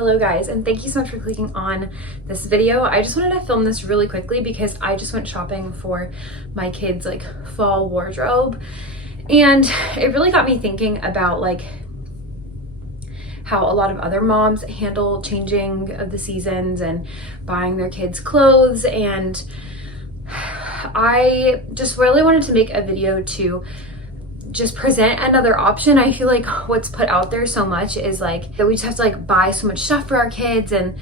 Hello guys, and thank you so much for clicking on this video. I just wanted to film this really quickly because I just went shopping for my kids' like fall wardrobe, and it really got me thinking about like how a lot of other moms handle changing of the seasons and buying their kids clothes. And I just really wanted to make a video to just present another option. I feel like what's put out there so much is like that we just have to like buy so much stuff for our kids, and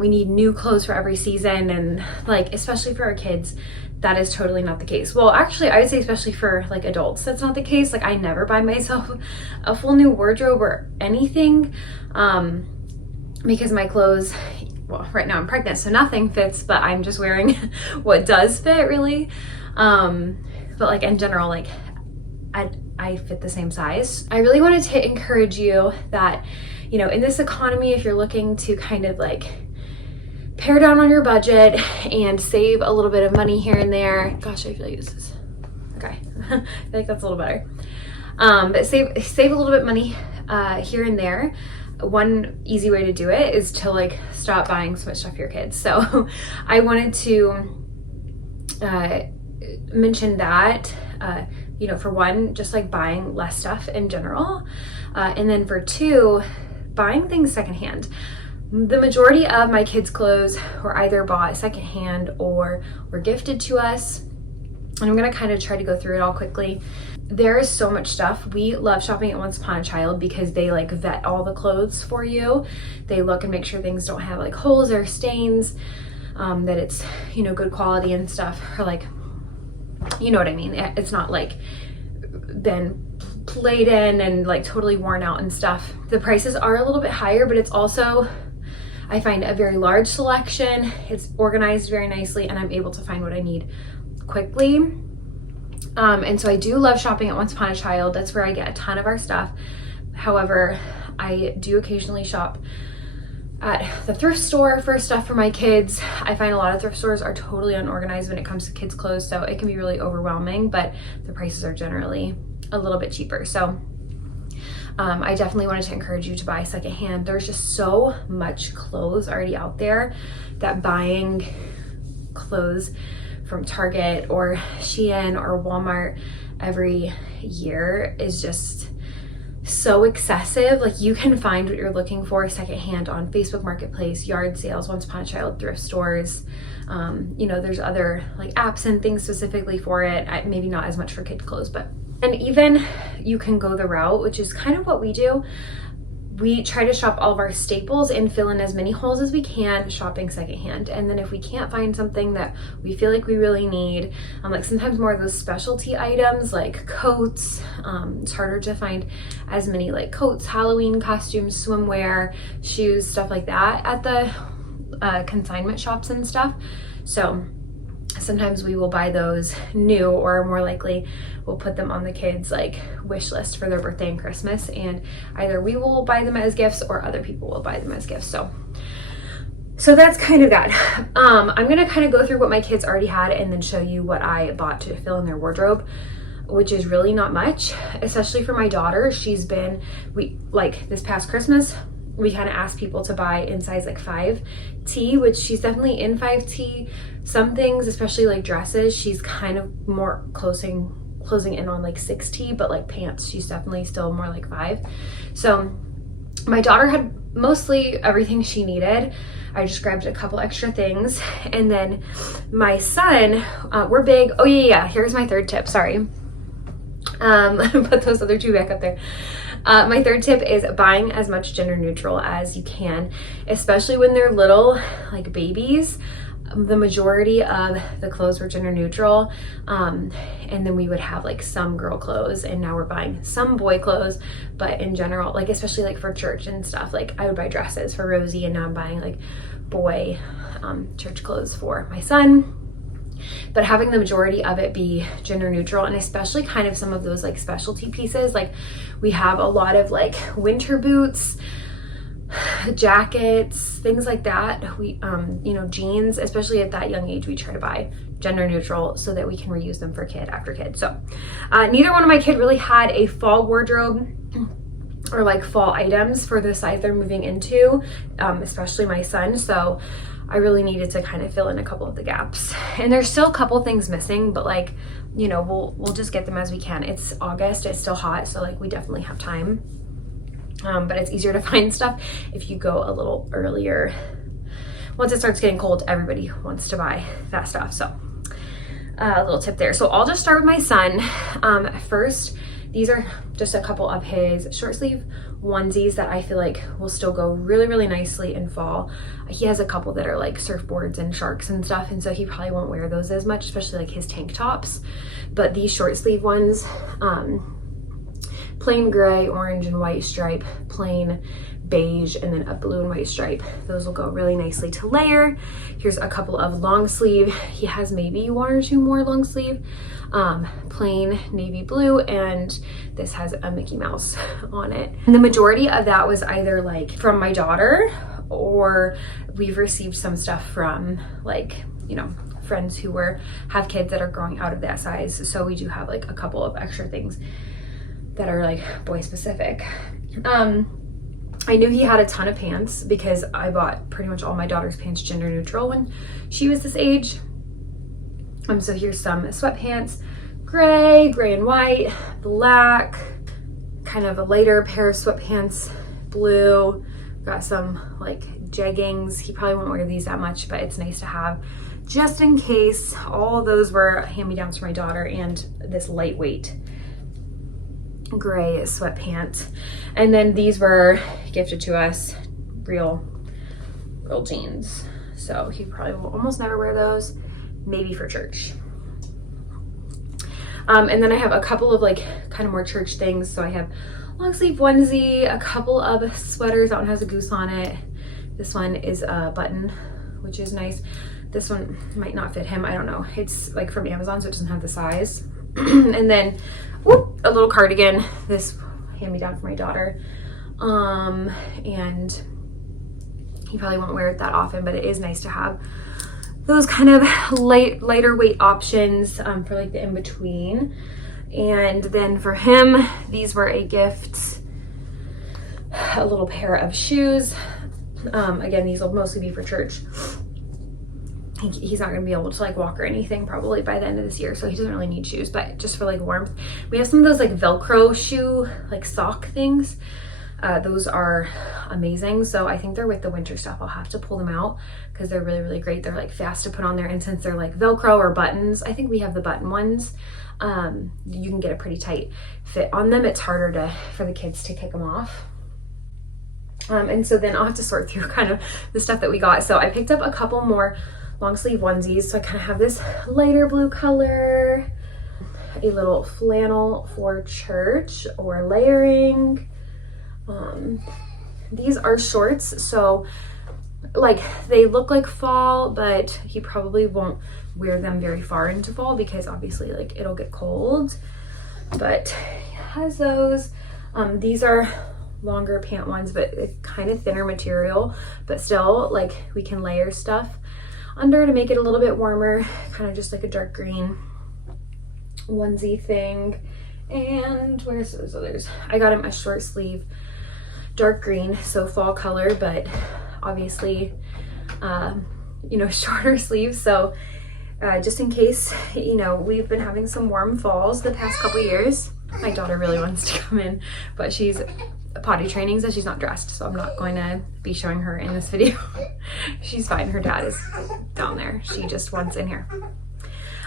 we need new clothes for every season, and like especially for our kids that is totally not the case. Well, actually I would say especially for like adults that's not the case. Like I never buy myself a full new wardrobe or anything because my clothes, well, right now I'm pregnant so nothing fits, but I'm just wearing what does fit really. But like in general, like I fit the same size. I really wanted to encourage you that, you know, in this economy, if you're looking to kind of like pare down on your budget and save a little bit of money here and there. Gosh, I feel like this is, okay. I feel like that's a little better. But save a little bit of money here and there. One easy way to do it is to like stop buying so much stuff for your kids. So I wanted to mention that, you know, for one, just like buying less stuff in general. And then for two, buying things secondhand. The majority of my kids' clothes were either bought secondhand or were gifted to us. And I'm gonna kind of try to go through it all quickly. There is so much stuff. We love shopping at Once Upon a Child because they like vet all the clothes for you. They look and make sure things don't have like holes or stains, that it's, you know, good quality and stuff, or like, you know what I mean? It's not like been played in and like totally worn out and stuff. The prices are a little bit higher, but it's also, I find, a very large selection. It's organized very nicely and I'm able to find what I need quickly. And so I do love shopping at Once Upon a Child. That's where I get a ton of our stuff. However, I do occasionally shop at the thrift store for stuff for my kids. I find a lot of thrift stores are totally unorganized when it comes to kids' clothes, so it can be really overwhelming, but the prices are generally a little bit cheaper. So I definitely wanted to encourage you to buy secondhand. There's just so much clothes already out there that buying clothes from Target or Shein or Walmart every year is just so excessive. Like you can find what you're looking for secondhand on Facebook Marketplace, yard sales, Once Upon a Child, thrift stores. You know, there's other like apps and things specifically for it. Maybe not as much for kid clothes, but, and even you can go the route, which is kind of what we do. We try to shop all of our staples and fill in as many holes as we can shopping secondhand. And then if we can't find something that we feel like we really need, like sometimes more of those specialty items like coats, it's harder to find as many like coats, Halloween costumes, swimwear, shoes, stuff like that at the consignment shops and stuff. So sometimes we will buy those new, or more likely we'll put them on the kids' like wish list for their birthday and Christmas, and either we will buy them as gifts or other people will buy them as gifts. So that's kind of that. I'm gonna kind of go through what my kids already had and then show you what I bought to fill in their wardrobe, which is really not much, especially for my daughter. She's been, like this past Christmas, we kind of asked people to buy in size like 5T, which she's definitely in 5T. Some things, especially like dresses, she's kind of more closing in on like 6T, but like pants, she's definitely still more like 5. So my daughter had mostly everything she needed. I just grabbed a couple extra things. And then my son, we're big. Oh yeah, here's my third tip, sorry. Put those other two back up there. My third tip is buying as much gender neutral as you can, especially when they're little, like babies. The majority of the clothes were gender neutral, and then we would have like some girl clothes, and now we're buying some boy clothes. But in general, like especially like for church and stuff, like I would buy dresses for Rosie, and now I'm buying like boy church clothes for my son. But having the majority of it be gender neutral, and especially kind of some of those like specialty pieces, like we have a lot of like winter boots, jackets, things like that. We you know, jeans, especially at that young age, we try to buy gender neutral so that we can reuse them for kid after kid. So neither one of my kids really had a fall wardrobe. or like fall items for the size they're moving into, especially my son. So I really needed to kind of fill in a couple of the gaps. And there's still a couple things missing, but like, you know, we'll just get them as we can. It's August, it's still hot, so like we definitely have time. But it's easier to find stuff if you go a little earlier. Once it starts getting cold, everybody wants to buy that stuff. So a little tip there. So I'll just start with my son. First, these are just a couple of his short sleeve onesies that I feel like will still go really, really nicely in fall. He has a couple that are like surfboards and sharks and stuff, and so he probably won't wear those as much, especially like his tank tops. But these short sleeve ones, plain gray, orange, and white stripe, plain beige, and then a blue and white stripe. Those will go really nicely to layer. Here's a couple of long sleeve. He has maybe one or two more long sleeve, plain navy blue, and this has a Mickey Mouse on it. And the majority of that was either like from my daughter, or we've received some stuff from like, you know, friends who have kids that are growing out of that size. So we do have like a couple of extra things that are like boy specific. I knew he had a ton of pants because I bought pretty much all my daughter's pants gender neutral when she was this age. So here's some sweatpants, gray and white, black, kind of a lighter pair of sweatpants, blue. Got some like jeggings. He probably won't wear these that much, but it's nice to have just in case. All of those were hand-me-downs for my daughter, and this lightweight gray sweatpants. And then these were gifted to us, real jeans. So he probably will almost never wear those, maybe for church. And then I have a couple of like kind of more church things. So I have long sleeve onesie, a couple of sweaters. That one has a goose on it. This one is a button, which is nice. This one might not fit him, I don't know. It's like from Amazon, so it doesn't have the size. And then a little cardigan, this hand-me-down for my daughter. And he probably won't wear it that often, but it is nice to have those kind of lighter weight options for like the in-between. And then for him, these were a gift, a little pair of shoes. Again, these will mostly be for church. He's not going to be able to like walk or anything probably by the end of this year, so he doesn't really need shoes, but just for like warmth. We have some of those like Velcro shoe, like sock things. Those are amazing. So I think they're with the winter stuff. I'll have to pull them out because they're really, really great. They're like fast to put on there, and since they're like Velcro or buttons, I think we have the button ones. You can get a pretty tight fit on them. It's harder for the kids to kick them off. And so then I'll have to sort through kind of the stuff that we got. So I picked up a couple more long sleeve onesies. So I kind of have this lighter blue color, a little flannel for church or layering. These are shorts, so like they look like fall, but he probably won't wear them very far into fall because obviously like it'll get cold. But he has those. These are longer pant ones, but it's kind of thinner material, but still like we can layer stuff under to make it a little bit warmer, kind of just like a dark green onesie thing. And where's those others? I got him a short sleeve dark green, so fall color, but obviously you know, shorter sleeves. So just in case, you know, we've been having some warm falls the past couple years. My daughter really wants to come in, but she's potty training, so she's not dressed, so I'm not going to be showing her in this video. She's fine. Her dad is down there. She just wants in here.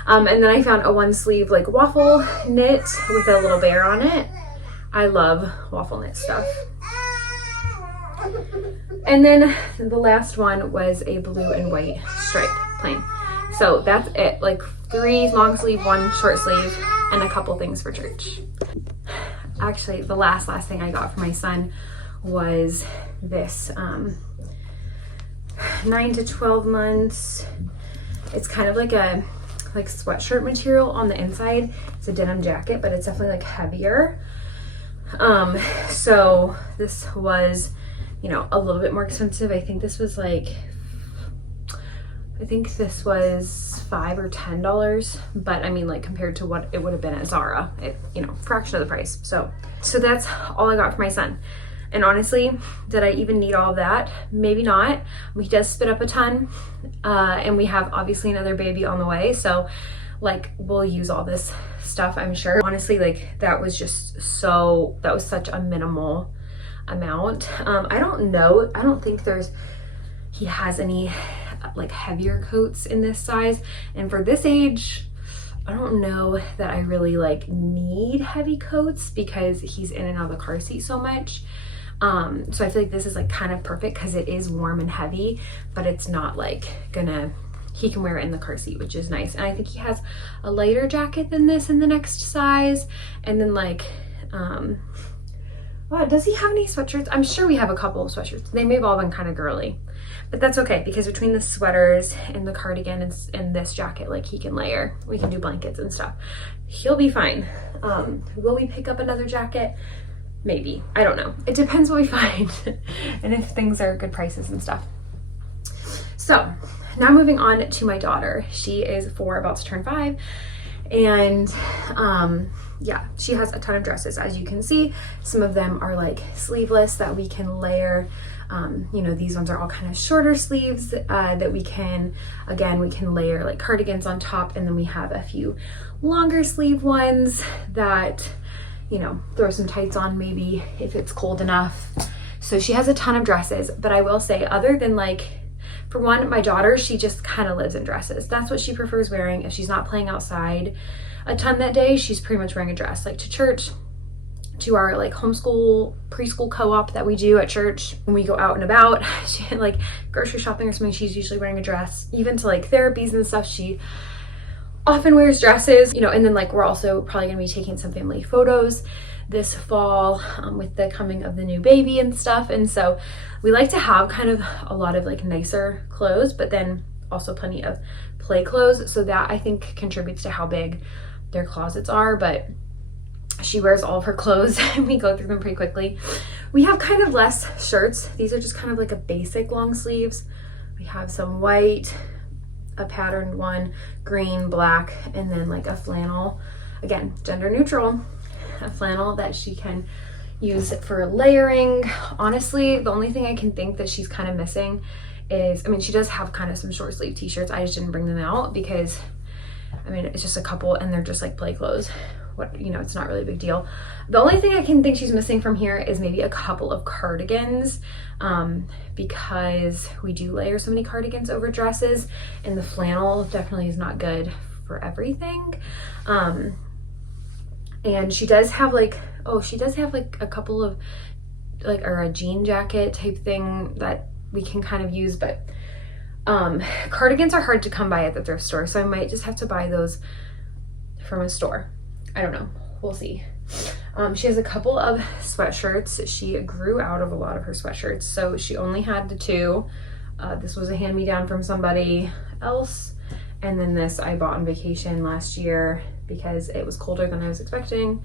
And then I found a one sleeve like waffle knit with a little bear on it. I love waffle knit stuff. And then the last one was a blue and white stripe plain. So that's it, like 3 long sleeve, 1 short sleeve, and a couple things for church. Actually, the last thing I got for my son was this 9 to 12 months. It's kind of like a sweatshirt material on the inside. It's a denim jacket, but it's definitely like heavier. So this was, you know, a little bit more expensive. I think this was like I think this was $5 or $10, but I mean, like compared to what it would have been at Zara, you know, fraction of the price. So that's all I got for my son. And honestly, did I even need all of that? Maybe not. He does spit up a ton, and we have obviously another baby on the way. So like we'll use all this stuff, I'm sure. Honestly, like that was such a minimal amount. I don't know. I don't think he has any like heavier coats in this size. And for this age, I don't know that I really like need heavy coats because he's in and out of the car seat so much. So I feel like this is like kind of perfect because it is warm and heavy, but it's not like he can wear it in the car seat, which is nice. And I think he has a lighter jacket than this in the next size. And then like, wow, does he have any sweatshirts? I'm sure we have a couple of sweatshirts. They may have all been kind of girly, but that's okay because between the sweaters and the cardigan and this jacket, like he can layer. We can do blankets and stuff. He'll be fine. Will we pick up another jacket? Maybe. I don't know. It depends what we find and if things are good prices and stuff. So now moving on to my daughter. She is 4, about to turn 5. And yeah, she has a ton of dresses. As you can see, some of them are like sleeveless that we can layer. You know, these ones are all kind of shorter sleeves that we can layer like cardigans on top. And then we have a few longer sleeve ones that, you know, throw some tights on maybe if it's cold enough. So she has a ton of dresses, but I will say, other than like, for one, my daughter, she just kind of lives in dresses. That's what she prefers wearing. If she's not playing outside a ton that day, she's pretty much wearing a dress, like to church, to our like homeschool preschool co-op that we do at church. When we go out and about, she like grocery shopping or something, she's usually wearing a dress. Even to like therapies and stuff, she often wears dresses, you know. And then like we're also probably gonna be taking some family photos this fall with the coming of the new baby and stuff. And so we like to have kind of a lot of like nicer clothes, but then also plenty of play clothes. So that I think contributes to how big their closets are. But she wears all of her clothes and we go through them pretty quickly. We have kind of less shirts. These are just kind of like a basic long sleeves. We have some white, a patterned one, green, black, and then like a flannel. Again, gender neutral. A flannel that she can use for layering. Honestly, the only thing I can think that she's kind of missing is, I mean, she does have kind of some short sleeve t-shirts. I just didn't bring them out because, I mean, it's just a couple and they're just like play clothes. What, you know, it's not really a big deal. The only thing I can think she's missing from here is maybe a couple of cardigans, because we do layer so many cardigans over dresses, and the flannel definitely is not good for everything. And she does have like, a couple of like, or a jean jacket type thing that we can kind of use, but cardigans are hard to come by at the thrift store, so I might just have to buy those from a store. I don't know, we'll see. She has a couple of sweatshirts. She grew out of a lot of her sweatshirts, so she only had the 2. This was a hand-me-down from somebody else, and then this I bought on vacation last year because it was colder than I was expecting.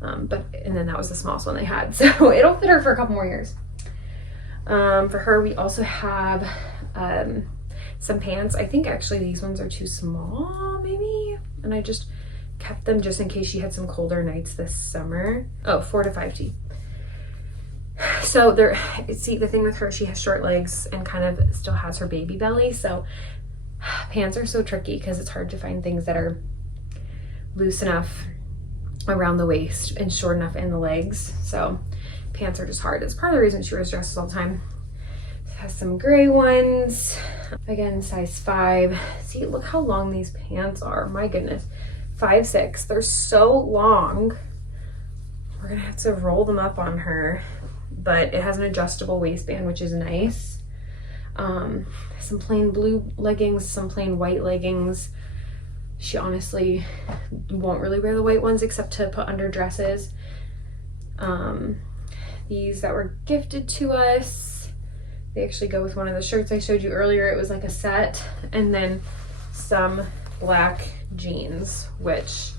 And then that was the smallest one they had. So it'll fit her for a couple more years. For her, we also have some pants. I think actually these ones are too small, maybe. And I just kept them just in case she had some colder nights this summer. Oh, 4 to 5T. So see, the thing with her, she has short legs and kind of still has her baby belly. So pants are so tricky because it's hard to find things that are loose enough around the waist and short enough in the legs. So pants are just hard. It's part of the reason she wears dresses all the time. Has some gray ones, again size 5. See, look how long these pants are. My goodness, 5'6". They're so long. We're gonna have to roll them up on her, but it has an adjustable waistband, which is nice. Some plain blue leggings, some plain white leggings. She honestly won't really wear the white ones except to put under dresses. These that were gifted to us, they actually go with one of the shirts I showed you earlier. It was like a set, and then some black jeans, which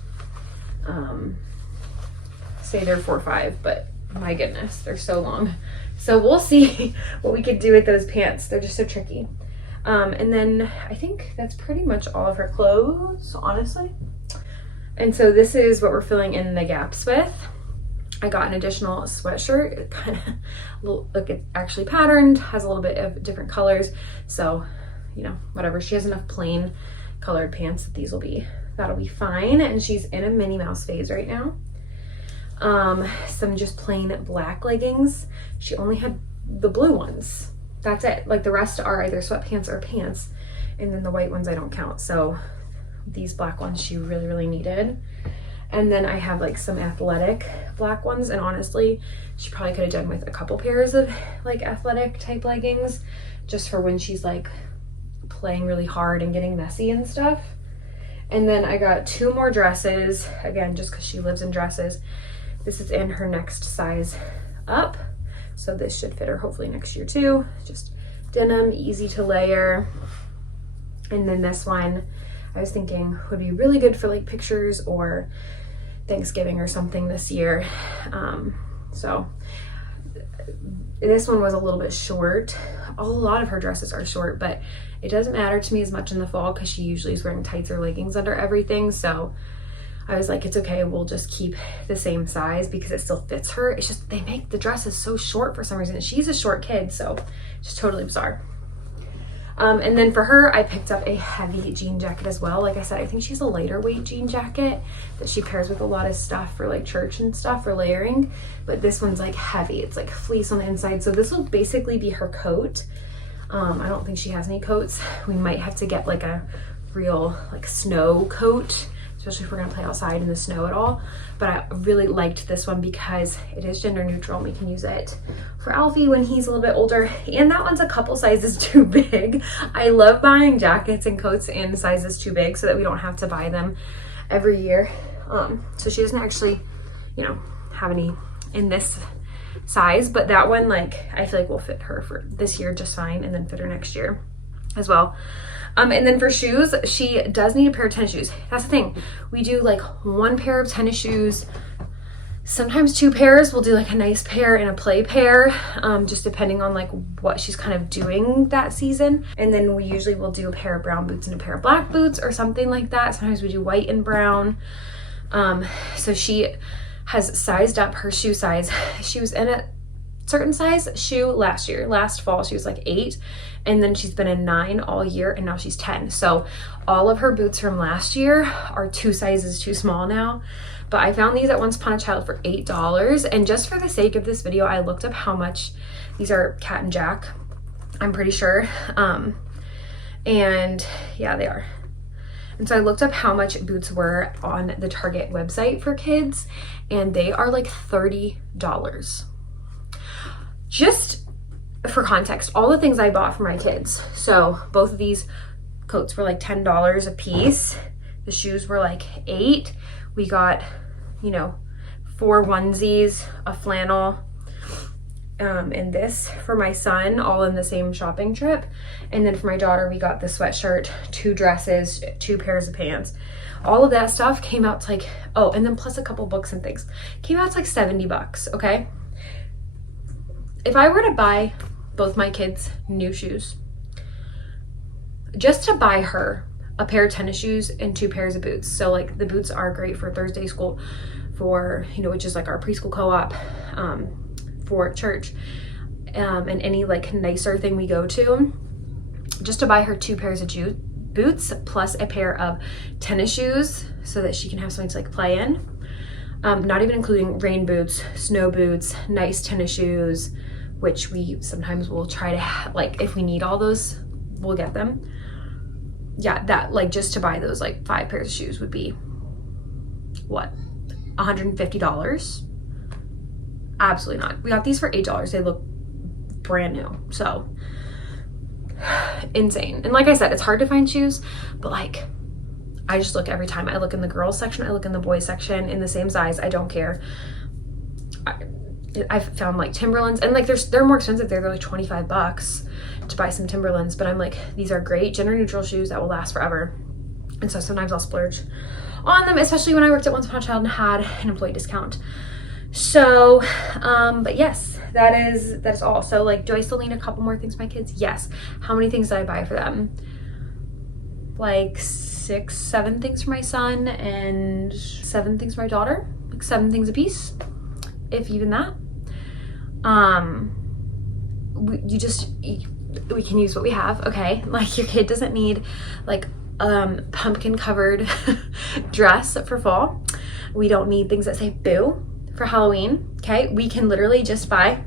say they're 4'5", but my goodness, they're so long. So we'll see what we could do with those pants. They're just so tricky. And then I think that's pretty much all of her clothes, honestly. And so this is what we're filling in the gaps with. I got an additional sweatshirt. It kind of look, it's actually patterned, has a little bit of different colors. So, you know, whatever. She has enough plain colored pants that that'll be fine. And she's in a Minnie Mouse phase right now. Some just plain black leggings. She only had the blue ones. That's it. Like the rest are either sweatpants or pants. And then the white ones I don't count. So these black ones she really, really needed. And then I have like some athletic black ones. And honestly, she probably could have done with a couple pairs of like athletic type leggings just for when she's like playing really hard and getting messy and stuff. And then I got 2 more dresses, again, just because she lives in dresses. This is in her next size up. So this should fit her hopefully next year too. Just denim, easy to layer. And then this one, I was thinking would be really good for like pictures or Thanksgiving or something this year. So this one was a little bit short. A lot of her dresses are short, but it doesn't matter to me as much in the fall because she usually is wearing tights or leggings under everything. So I was like, it's okay, we'll just keep the same size because it still fits her. It's just they make the dresses so short for some reason. She's a short kid, so it's just totally bizarre. And then for her, I picked up a heavy jean jacket as well. Like I said, I think she's a lighter weight jean jacket that she pairs with a lot of stuff for like church and stuff for layering. But this one's like heavy. It's like fleece on the inside. So this will basically be her coat. I don't think she has any coats. We might have to get like a real like snow coat, especially if we're gonna play outside in the snow at all. But I really liked this one because it is gender neutral and we can use it for Alfie when he's a little bit older. And that one's a couple sizes too big. I love buying jackets and coats in sizes too big so that we don't have to buy them every year. So she doesn't actually, you know, have any in this size, but that one, like, I feel like will fit her for this year just fine and then fit her next year as well. And then for shoes, she does need a pair of tennis shoes. That's the thing. We do like 1 pair of tennis shoes, sometimes 2 pairs. We'll do like a nice pair and a play pair, just depending on like what she's kind of doing that season. And then we usually will do a pair of brown boots and a pair of black boots or something like that. Sometimes we do white and brown. So she has sized up her shoe size. She was in a certain size shoe last fall she was like 8, and then she's been in 9 all year, and now she's 10. So all of her boots from last year are 2 sizes too small now. But I found these at Once Upon a Child for $8, and just for the sake of this video I looked up how much these are. Cat and Jack, I'm pretty sure, and yeah, they are. And so I looked up how much boots were on the Target website for kids, and they are like $30. Just for context, all the things I bought for my kids. So both of these coats were like $10 a piece. The shoes were like $8. We got, you know, 4 onesies, a flannel, and this for my son, all in the same shopping trip. And then for my daughter, we got the sweatshirt, 2 dresses, 2 pairs of pants. All of that stuff came out to like, oh, and then plus a couple books and things. Came out to like $70, okay? If I were to buy both my kids new shoes, just to buy her a pair of tennis shoes and 2 pairs of boots. So like the boots are great for Thursday school, for, you know, which is like our preschool co-op, for church, and any like nicer thing we go to. Just to buy her 2 pairs of boots plus a pair of tennis shoes so that she can have something to like play in. Not even including rain boots, snow boots, nice tennis shoes, which we sometimes will try to, like, if we need all those, we'll get them. Yeah, that, like, just to buy those, like, 5 pairs of shoes would be, what, $150? Absolutely not. We got these for $8. They look brand new, so insane. And like I said, it's hard to find shoes, but, like, I just look every time. I look in the girls section, I look in the boys section, in the same size, I don't care. I've found like Timberlands, and like they're more expensive. They're like $25 to buy some Timberlands, but I'm like, these are great gender neutral shoes that will last forever. And so sometimes I'll splurge on them, especially when I worked at Once Upon a Child and had an employee discount. So, but yes, that is all. So like, do I still need a couple more things for my kids? Yes. How many things did I buy for them? Like 6, 7 things for my son and 7 things for my daughter, like 7 things a piece, if even that. We can use what we have, okay? Like, your kid doesn't need like pumpkin covered dress for fall. We don't need things that say boo for Halloween, okay? We can literally just buy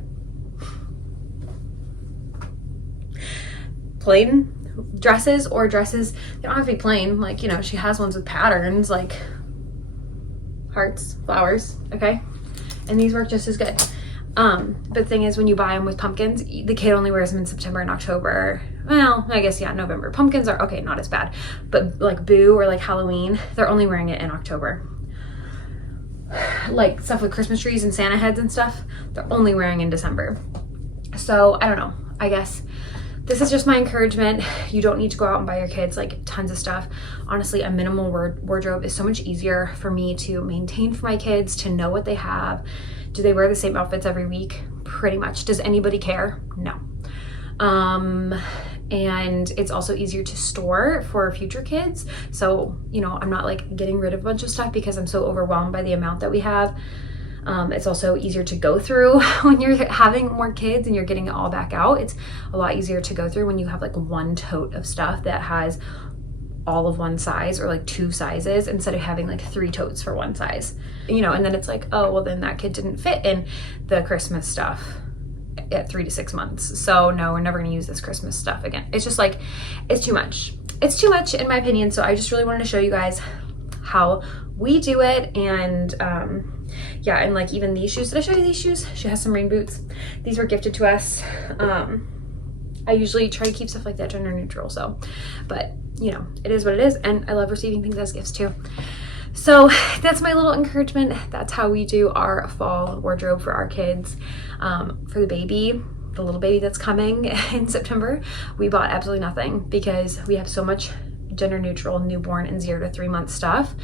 plain dresses, or dresses, they don't have to be plain, like, you know, she has ones with patterns like hearts, flowers, okay? And these work just as good. But the thing is, when you buy them with pumpkins, the kid only wears them in September and October. Well, I guess, yeah, November. Pumpkins are, okay, not as bad. But like Boo or like Halloween, they're only wearing it in October. Like stuff with Christmas trees and Santa heads and stuff, they're only wearing in December. So I don't know. I guess this is just my encouragement. You don't need to go out and buy your kids like tons of stuff. Honestly, a minimal wardrobe is so much easier for me to maintain for my kids, to know what they have. Do they wear the same outfits every week? Pretty much. Does anybody care? No. And it's also easier to store for future kids. So, you know, I'm not like getting rid of a bunch of stuff because I'm so overwhelmed by the amount that we have. It's also easier to go through when you're having more kids and you're getting it all back out. It's a lot easier to go through when you have like one tote of stuff that has all of one size, or like 2 sizes, instead of having like 3 totes for one size, you know. And then it's like, oh, well, then that kid didn't fit in the Christmas stuff at 3 to 6 months. So no, we're never going to use this Christmas stuff again. It's just like, it's too much. It's too much in my opinion. So I just really wanted to show you guys how we do it. And yeah, and like even these shoes, did I show you these shoes? She has some rain boots. These were gifted to us. I usually try to keep stuff like that gender neutral, so, but you know, it is what it is, and I love receiving things as gifts too. So that's my little encouragement. That's how we do our fall wardrobe for our kids. For the baby, the little baby that's coming in September, we bought absolutely nothing because we have so much gender neutral newborn and 0 to 3 month stuff.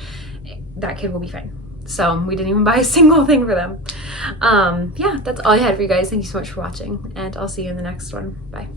That kid will be fine. So we didn't even buy a single thing for them. Yeah, that's all I had for you guys. Thank you so much for watching, and I'll see you in the next one. Bye.